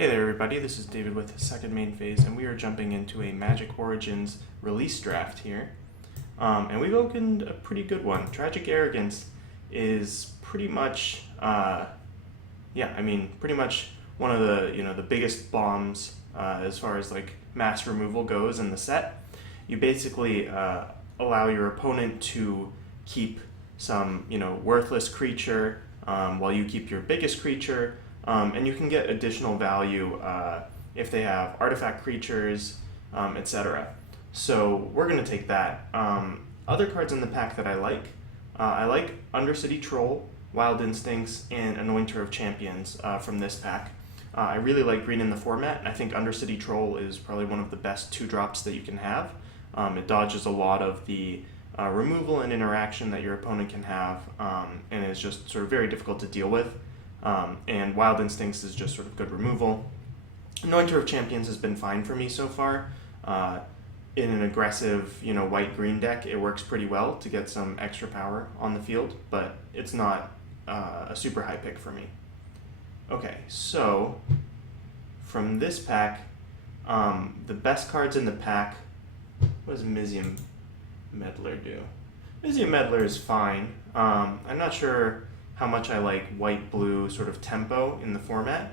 Hey there everybody, this is David with Second Main Phase, and we are jumping into a Magic Origins release draft here. And we've opened a pretty good one. Tragic Arrogance is pretty much, pretty much one of the biggest bombs as far as like mass removal goes in the set. You basically allow your opponent to keep some, worthless creature while you keep your biggest creature. And you can get additional value if they have artifact creatures, etc. So we're going to take that. Other cards in the pack that I like Undercity Troll, Wild Instincts, and Anointer of Champions from this pack. I really like green in the format. I think Undercity Troll is probably one of the best 2-drops that you can have. It dodges a lot of the removal and interaction that your opponent can have, and is just sort of very difficult to deal with. And Wild Instincts is just sort of good removal. Anointer of Champions has been fine for me so far. In an aggressive, white-green deck, it works pretty well to get some extra power on the field, but it's not a super high pick for me. Okay, so from this pack, the best cards in the pack, what does Mizium Meddler do? Mizium Meddler is fine. I'm not sure how much I like white-blue sort of tempo in the format.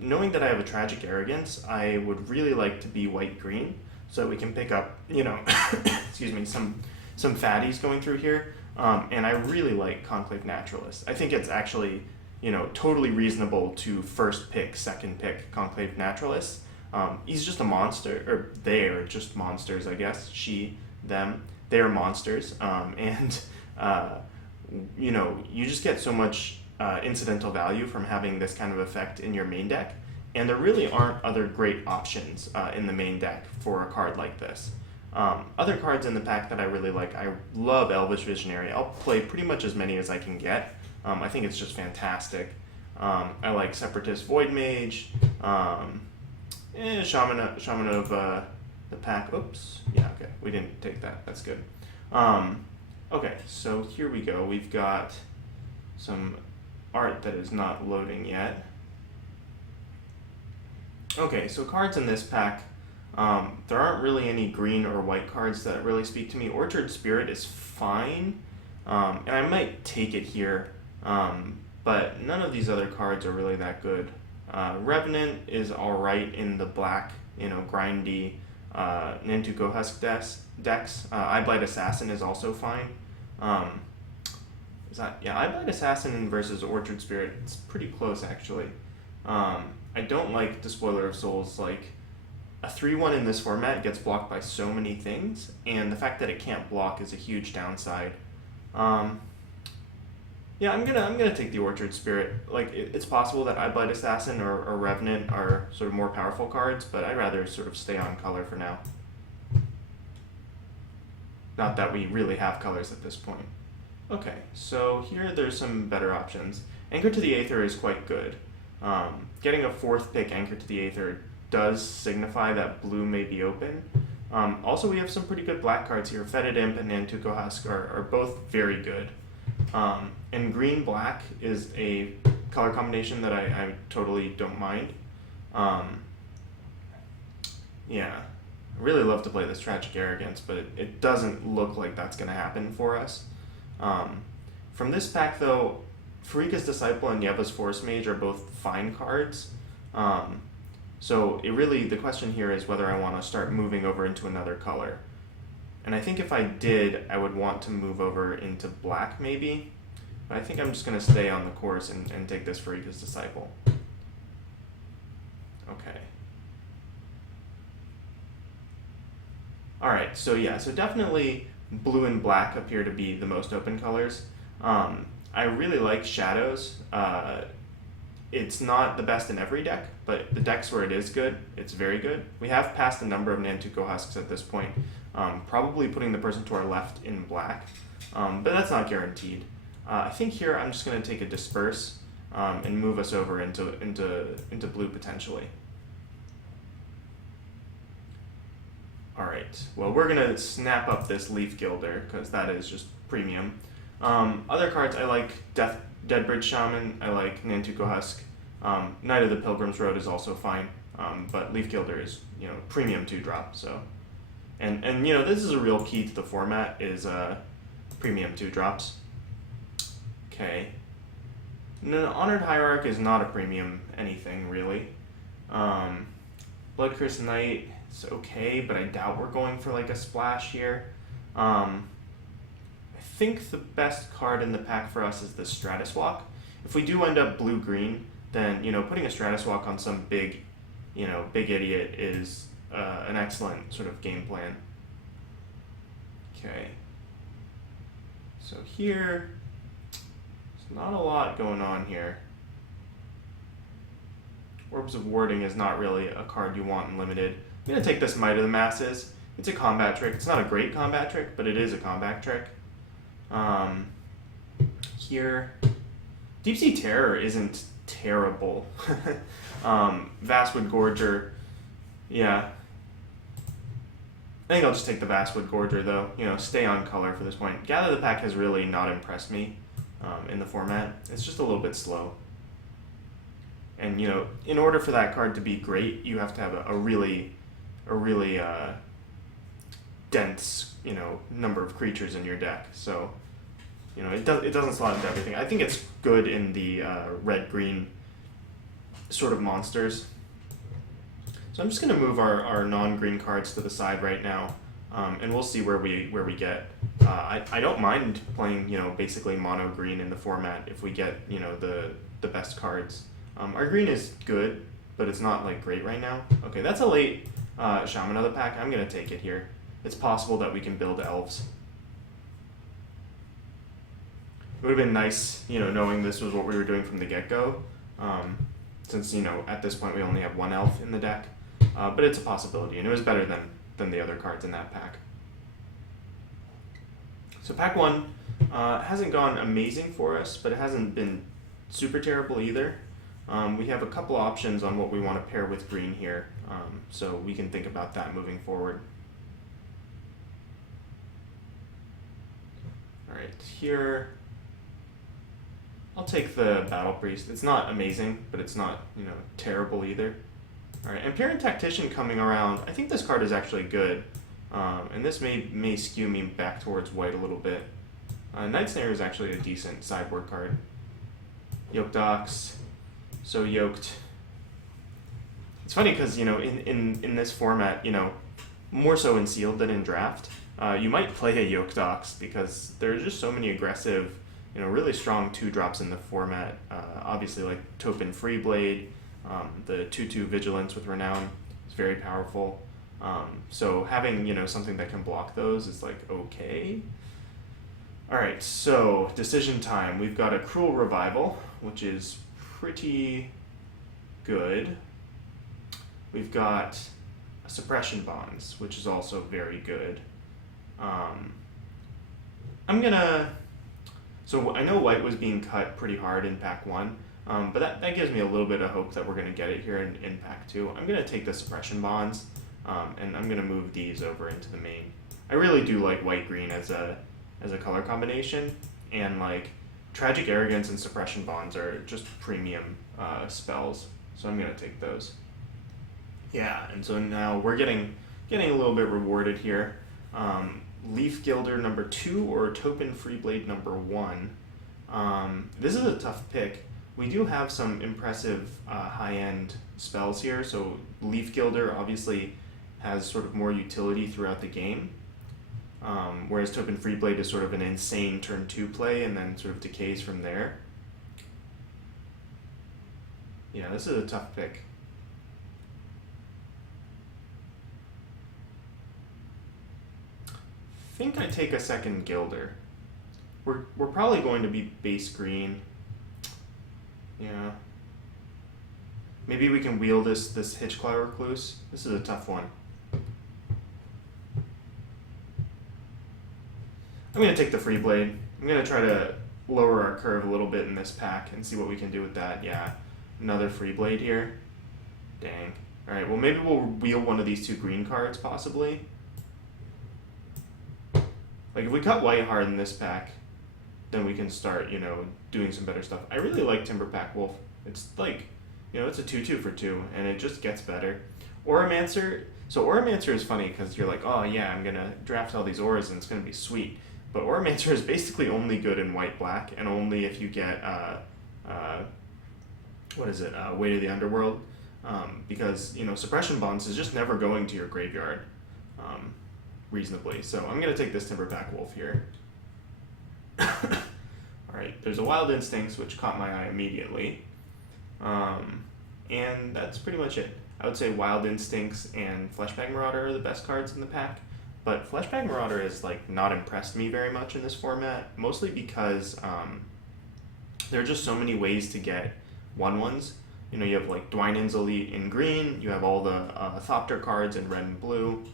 Knowing that I have a Tragic Arrogance, I would really like to be white-green so we can pick up, excuse me, some fatties going through here. And I really like Conclave Naturalist. I think it's actually, totally reasonable to first pick, second pick Conclave Naturalist. He's just a monster, or they are just monsters, I guess. She, them, they are monsters. You just get so much incidental value from having this kind of effect in your main deck, and there really aren't other great options in the main deck for a card like this. Other cards in the pack that I really like, I love Elvish Visionary. I'll play pretty much as many as I can get. I think it's just fantastic. I like Separatist Void Mage, Shaman of the pack. Oops, yeah, okay, we didn't take that, that's good. Okay, so here we go. We've got some art that is not loading yet. Okay, so cards in this pack, there aren't really any green or white cards that really speak to me. Orchard Spirit is fine, and I might take it here, but none of these other cards are really that good. Revenant is alright in the black, grindy Nantuko Husk decks. Eyeblight Assassin is also fine. Eyeblight Assassin versus Orchard Spirit, it's pretty close actually. I don't like Despoiler of Souls. Like, a 3/1 in this format gets blocked by so many things, and the fact that it can't block is a huge downside. I'm gonna take the Orchard Spirit. Like, it's possible that Eyeblight Assassin or Revenant are sort of more powerful cards, but I'd rather sort of stay on color for now. Not that we really have colors at this point. Okay, so here there's some better options. Anchor to the Aether is quite good. Getting a 4th pick Anchor to the Aether does signify that blue may be open. Also, we have some pretty good black cards here. Fetid Imp and Nantuko Husk are both very good. And green-black is a color combination that I totally don't mind. I really love to play this Tragic Arrogance, but it doesn't look like that's going to happen for us. From this pack, though, Farika's Disciple and Yeva's Force Mage are both fine cards. So the question here is whether I want to start moving over into another color. And I think if I did, I would want to move over into black maybe. But I think I'm just going to stay on the course and take this Farika's Disciple. Okay. Alright, so definitely blue and black appear to be the most open colors. I really like Shadows. It's not the best in every deck, but the decks where it is good, it's very good. We have passed a number of Nantuko Husks at this point, probably putting the person to our left in black, but that's not guaranteed. I think here I'm just going to take a Disperse and move us over into blue potentially. Alright, well, we're going to snap up this Leaf Gilder, because that is just premium. Other cards, I like Deadbridge Shaman, I like Nantuko Husk, Knight of the Pilgrim's Road is also fine, but Leaf Gilder is, premium 2-drop, so. And this is a real key to the format, is premium 2-drops. Okay. An Honored Hierarch is not a premium anything, really. Bloodcurse Knight is okay, but I doubt we're going for like a splash here. I think the best card in the pack for us is the Stratus Walk. If we do end up blue-green, then, putting a Stratus Walk on some big idiot is an excellent sort of game plan. Okay. So here, there's not a lot going on here. Orbs of Warding is not really a card you want in Limited. I'm going to take this Might of the Masses. It's a combat trick. It's not a great combat trick, but it is a combat trick. Here, Deep Sea Terror isn't terrible. Vastwood Gorger, yeah. I think I'll just take the Vastwood Gorger, though. Stay on color for this point. Gather the Pack has really not impressed me in the format. It's just a little bit slow. And, in order for that card to be great, you have to have a really dense, number of creatures in your deck. So, it doesn't slot into everything. I think it's good in the red-green sort of monsters. So I'm just going to move our non-green cards to the side right now, and we'll see where we get. I don't mind playing, basically mono green in the format if we get, the best cards. Our green is good, but it's not like great right now. Okay, that's a late Shaman of the Pack. I'm going to take it here. It's possible that we can build elves. It would have been nice, knowing this was what we were doing from the get-go, since, at this point we only have one elf in the deck. But it's a possibility, and it was better than the other cards in that pack. So pack 1 hasn't gone amazing for us, but it hasn't been super terrible either. We have a couple options on what we want to pair with green here, so we can think about that moving forward. Alright, here I'll take the Battle Priest. It's not amazing, but it's not, terrible either. Alright, Empyrean Tactician coming around. I think this card is actually good, and this may skew me back towards white a little bit. Night Snare is actually a decent sideboard card. Yoked Ox. So yoked. It's funny because, in this format, more so in Sealed than in Draft, you might play a Yoked Ox because there are just so many aggressive, really strong 2-drops in the format. Obviously, like Topin Freeblade, the 2/2 Vigilance with Renown is very powerful. So having, something that can block those is like, okay. Alright, so decision time. We've got a Cruel Revival, which is pretty good. We've got a Suppression Bonds, which is also very good. So I know white was being cut pretty hard in pack 1, but that gives me a little bit of hope that we're going to get it here in pack 2. I'm going to take the Suppression Bonds, and I'm going to move these over into the main. I really do like white-green as a color combination, and like Tragic Arrogance and Suppression Bonds are just premium spells, so I'm going to take those. Yeah, and so now we're getting a little bit rewarded here. Leaf Gilder number 2 or Topin Freeblade number 1. This is a tough pick. We do have some impressive high-end spells here, so Leaf Gilder obviously has sort of more utility throughout the game, whereas Topin Freeblade is sort of an insane turn 2 play and then sort of decays from there. Yeah, this is a tough pick. I think I take a second Gilder. We're probably going to be base green. Yeah. Maybe we can wheel this Hitchclaw Recluse. This is a tough one. I'm going to take the Freeblade. I'm going to try to lower our curve a little bit in this pack and see what we can do with that. Yeah, another Freeblade here. Dang. Alright, well maybe we'll wheel one of these 2 green cards, possibly. Like, if we cut white hard in this pack, then we can start, doing some better stuff. I really like Timberpack Wolf. It's, like, You know, it's a 2/2 for 2, and it just gets better. Oromancer. So Oromancer is funny because you're like, oh yeah, I'm gonna draft all these auras and it's gonna be sweet. But Oromancer is basically only good in white-black, and only if you get what is it? Way to the Underworld, because you know Suppression Bonds is just never going to your graveyard reasonably. So I'm gonna take this Timberback Wolf here. Alright, there's a Wild Instincts, which caught my eye immediately. And that's pretty much it. I would say Wild Instincts and Fleshbag Marauder are the best cards in the pack. But Fleshbag Marauder has like not impressed me very much in this format, mostly because there are just so many ways to get 1/1s. You know, you have like Dwynen's Elite in green, you have all the Thopter cards in red and blue,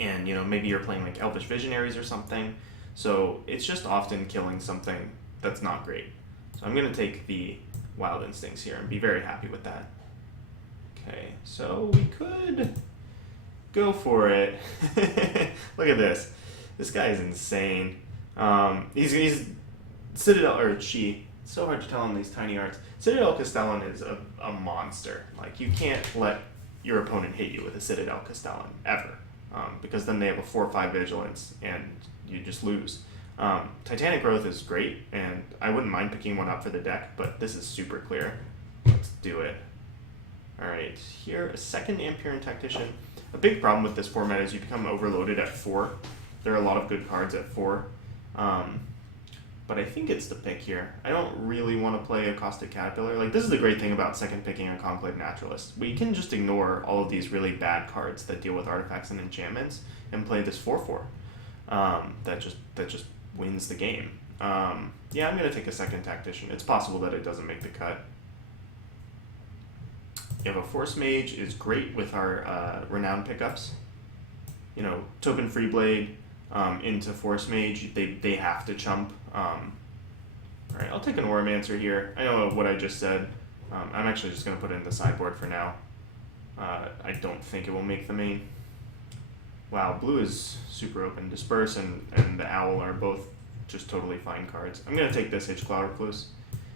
and you know, maybe you're playing like Elvish Visionaries or something. So it's just often killing something that's not great. So I'm going to take the Wild Instincts here and be very happy with that. Okay, so we could go for it. Look at this. This guy is insane. He's Citadel, or she. It's so hard to tell on these tiny arts. Citadel Castellan is a monster. Like, you can't let your opponent hit you with a Citadel Castellan, ever. Because then they have a 4/5 vigilance, and you just lose. Titanic Growth is great, and I wouldn't mind picking one up for the deck, but this is super clear. Let's do it. Alright, here, a second Ampiran Tactician. A big problem with this format is you become overloaded at 4. There are a lot of good cards at 4. But I think it's the pick here. I don't really want to play a Caustic Caterpillar. Like, this is the great thing about second picking a Conclave Naturalist. We can just ignore all of these really bad cards that deal with artifacts and enchantments and play this 4/4. That just wins the game. Yeah, I'm going to take a second Tactician. It's possible that it doesn't make the cut. You have a Force Mage is great with our Renown pickups. You know, Token Freeblade into Force Mage, they have to chump. Alright, I'll take an Oromancer here. I know what I just said. I'm actually just going to put it in the sideboard for now. I don't think it will make the main. Wow, blue is super open. Disperse and the Owl are both just totally fine cards. I'm going to take this Hitch Cloud Recluse.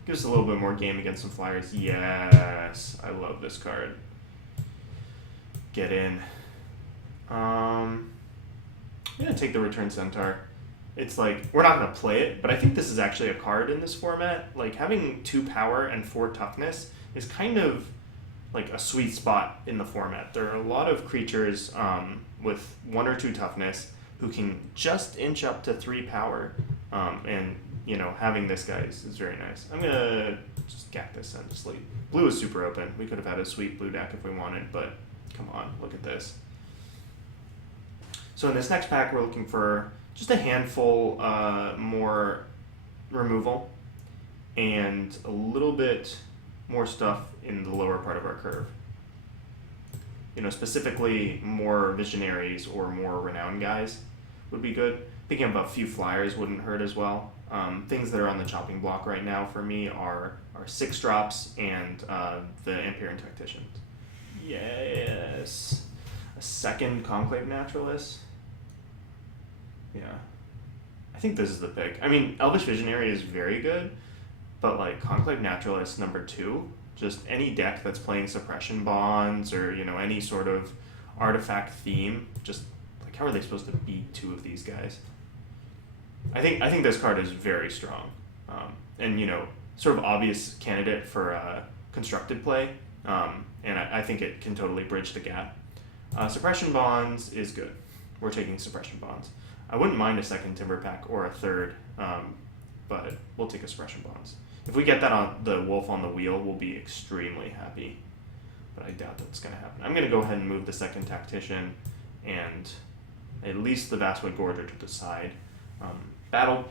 Gives us a little bit more game against some flyers. Yes, I love this card. Get in. I'm going to take the Return Centaur. It's like, we're not going to play it, but I think this is actually a card in this format. Like, having 2 power and 4 toughness is kind of like a sweet spot in the format. There are a lot of creatures with 1 or 2 toughness who can just inch up to 3 power, and you know, having this guy is very nice. I'm gonna just gap this and sleep. Blue is super open. We could have had a sweet blue deck if we wanted, but come on, look at this. So in this next pack, we're looking for just a handful more removal and a little bit more stuff in the lower part of our curve. You know, specifically more Visionaries or more Renown guys would be good. Thinking about a few flyers wouldn't hurt as well. Things that are on the chopping block right now for me are 6-drops and the Ampiran Tacticians. Yes! A second Conclave Naturalist. Yeah. I think this is the pick. I mean, Elvish Visionary is very good, but like Conclave Naturalist number 2, just any deck that's playing Suppression Bonds or, you know, any sort of artifact theme, just like, how are they supposed to beat 2 of these guys? I think this card is very strong, and you know, sort of obvious candidate for constructed play, and I think it can totally bridge the gap. Suppression Bonds is good. We're taking Suppression Bonds. I wouldn't mind a second Timber Pack or a third, but we'll take a Suppression Bonds. If we get that on the Wolf on the Wheel, we'll be extremely happy, but I doubt that's going to happen. I'm going to go ahead and move the second Tactician and at least the Vastwood Gorger to the side. Battle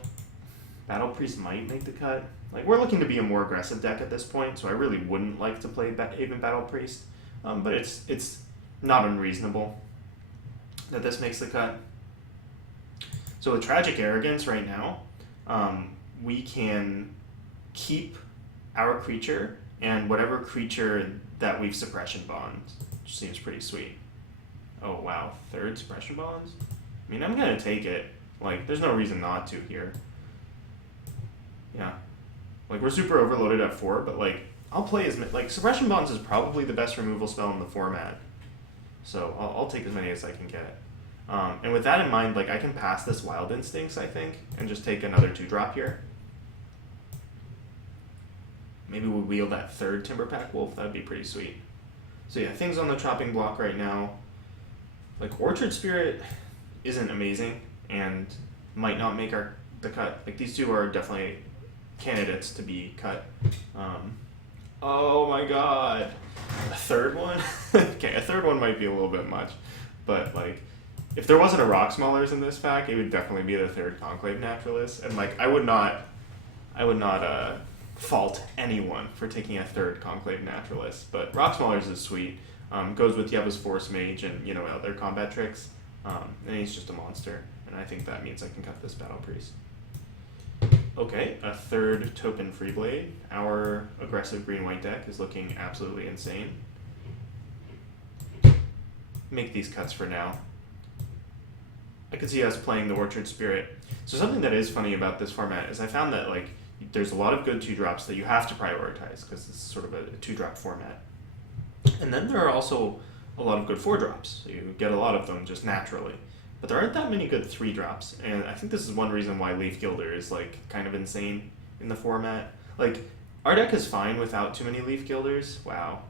Priest might make the cut. Like, we're looking to be a more aggressive deck at this point, so I really wouldn't like to play even Battle Priest. But it's not unreasonable that this makes the cut. So with Tragic Arrogance right now, we can keep our creature and whatever creature that we've Suppression Bonds, which seems pretty sweet. Oh wow, 3rd Suppression Bonds? I mean, I'm gonna take it. Like, there's no reason not to here. Yeah. Like, we're super overloaded at 4, but, like, I'll play as many, like, Suppression Bonds is probably the best removal spell in the format. So I'll take as many as I can get. And with that in mind, like, I can pass this Wild Instincts, I think, and just take another 2-drop here. Maybe we wield that 3rd Timberpack Wolf, that'd be pretty sweet. So yeah, things on the chopping block right now. Like, Orchard Spirit isn't amazing and might not make the cut. Like, these two are definitely candidates to be cut. Oh my god. A 3rd one? Okay, a 3rd one might be a little bit much. But, like, if there wasn't a Rock Smallers in this pack, it would definitely be the 3rd Conclave Naturalist. And, like, I would not fault anyone for taking a 3rd Conclave Naturalist. But Rock Smallers is sweet. Goes with Yeva's Force Mage and, you know, other combat tricks. And he's just a monster. And I think that means I can cut this Battle Priest. Okay, a 3rd Token Freeblade. Our aggressive green-white deck is looking absolutely insane. Make these cuts for now. I could see us playing the Orchard Spirit. So something that is funny about this format is I found that, like, there's a lot of good 2-drops that you have to prioritize because it's sort of a 2-drop format. And then there are also a lot of good 4-drops. So you get a lot of them just naturally. But there aren't that many good 3-drops, and I think this is one reason why Leaf Gilder is, like, kind of insane in the format. Like, our deck is fine without too many Leaf Gilders. Wow.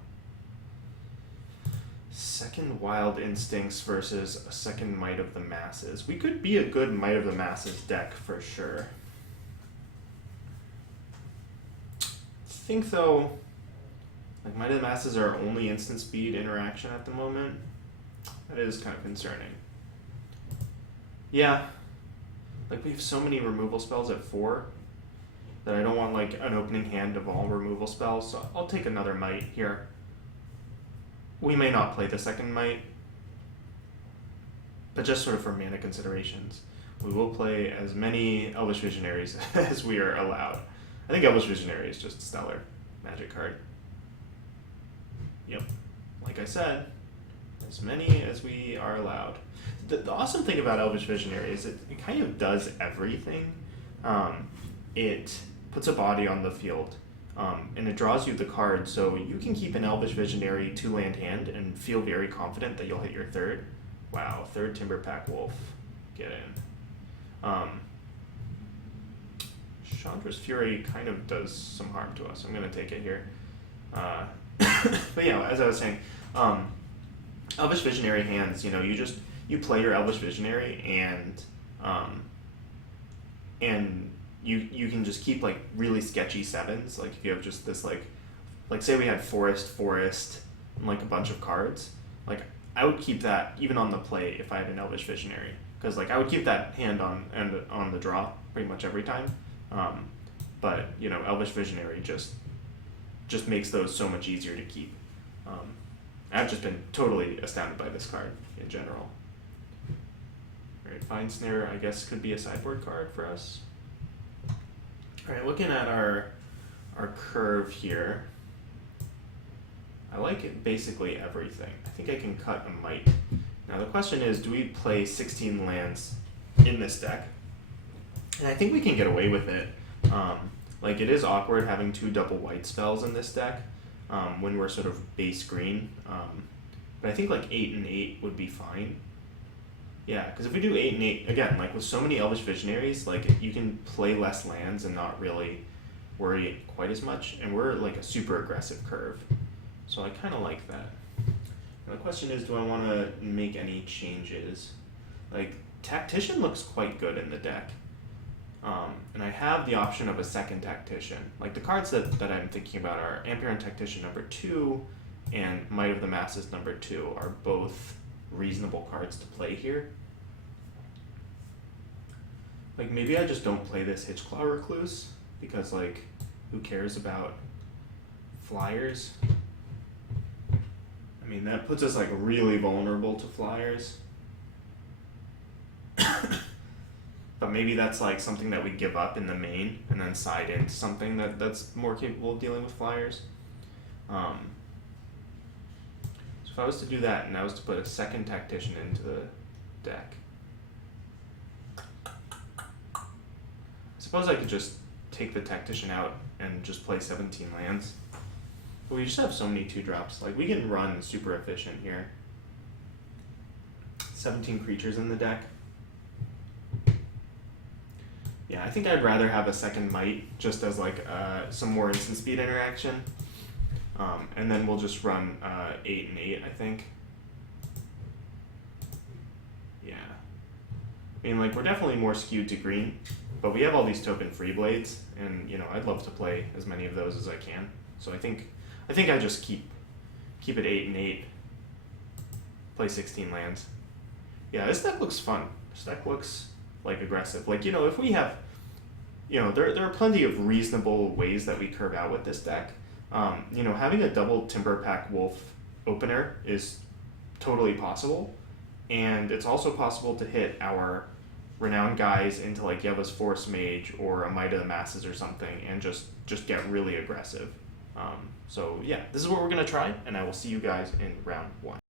2nd Wild Instincts versus a 2nd Might of the Masses. We could be a good Might of the Masses deck for sure. I think, though, like, Might of the Masses are only instant speed interaction at the moment. That is kind of concerning. Yeah, like, we have so many removal spells at 4 that I don't want, like, an opening hand of all removal spells, so I'll take another Might here. We may not play the 2nd Might, but just sort of for mana considerations, we will play as many Elvish Visionaries as we are allowed. I think Elvish Visionary is just a stellar Magic card. Yep, like I said, as many as we are allowed. The awesome thing about Elvish Visionary is it kind of does everything. It puts a body on the field, and it draws you the card, so you can keep an Elvish Visionary 2-land hand and feel very confident that you'll hit your 3rd. Wow, 3rd Timberpack Wolf. Get in. Chandra's Fury kind of does some harm to us. I'm going to take it here. But yeah, as I was saying, Elvish Visionary hands, you know, you play your Elvish Visionary and you can just keep, like, really sketchy 7s. Like, if you have just this, like say we had Forest, and, like, a bunch of cards. Like, I would keep that even on the play if I had an Elvish Visionary, because, like, I would keep that hand on the draw pretty much every time. But, you know, Elvish Visionary just makes those so much easier to keep. I've just been totally astounded by this card in general. Alright, Vine Snare, I guess, could be a sideboard card for us. Alright, looking at our curve here, I like it basically everything. I think I can cut a Might. Now the question is, do we play 16 lands in this deck? And I think we can get away with it. Like, it is awkward having 2 double white spells in this deck when we're sort of base green. But I think, like, 8 and 8 would be fine. Yeah, because if we do 8 and 8, again, like, with so many Elvish Visionaries, like, you can play less lands and not really worry quite as much. And we're, like, a super aggressive curve. So I kind of like that. Now the question is, do I want to make any changes? Like, Tactician looks quite good in the deck. And I have the option of a 2nd Tactician. Like, the cards that I'm thinking about are Amperian Tactician number 2 and Might of the Masses number 2 are both reasonable cards to play here. Like, maybe I just don't play this Hitchclaw Recluse, because, like, who cares about flyers? I mean, that puts us, like, really vulnerable to flyers. But maybe that's, like, something that we give up in the main and then side into something that's more capable of dealing with flyers. So if I was to do that and I was to put a 2nd Tactician into the deck, I suppose I could just take the Tactician out and just play 17 lands. But we just have so many 2-drops. Like, we can run super efficient here. 17 creatures in the deck. Yeah, I think I'd rather have a second Might just as like some more instant speed interaction. And then we'll just run 8 and 8, I think. Yeah. I mean, like, we're definitely more skewed to green, but we have all these token free blades, and you know, I'd love to play as many of those as I can. So I think I just keep it 8 and 8. Play 16 lands. Yeah, this deck looks fun. This deck looks like aggressive. Like, you know, if we have, you know, there are plenty of reasonable ways that we curve out with this deck. You know, having a double Timber Pack Wolf opener is totally possible, and it's also possible to hit our renowned guys into like Yeva's Force Mage or a Might of the Masses or something, and just get really aggressive. So yeah, this is what we're gonna try, and I will see you guys in round 1.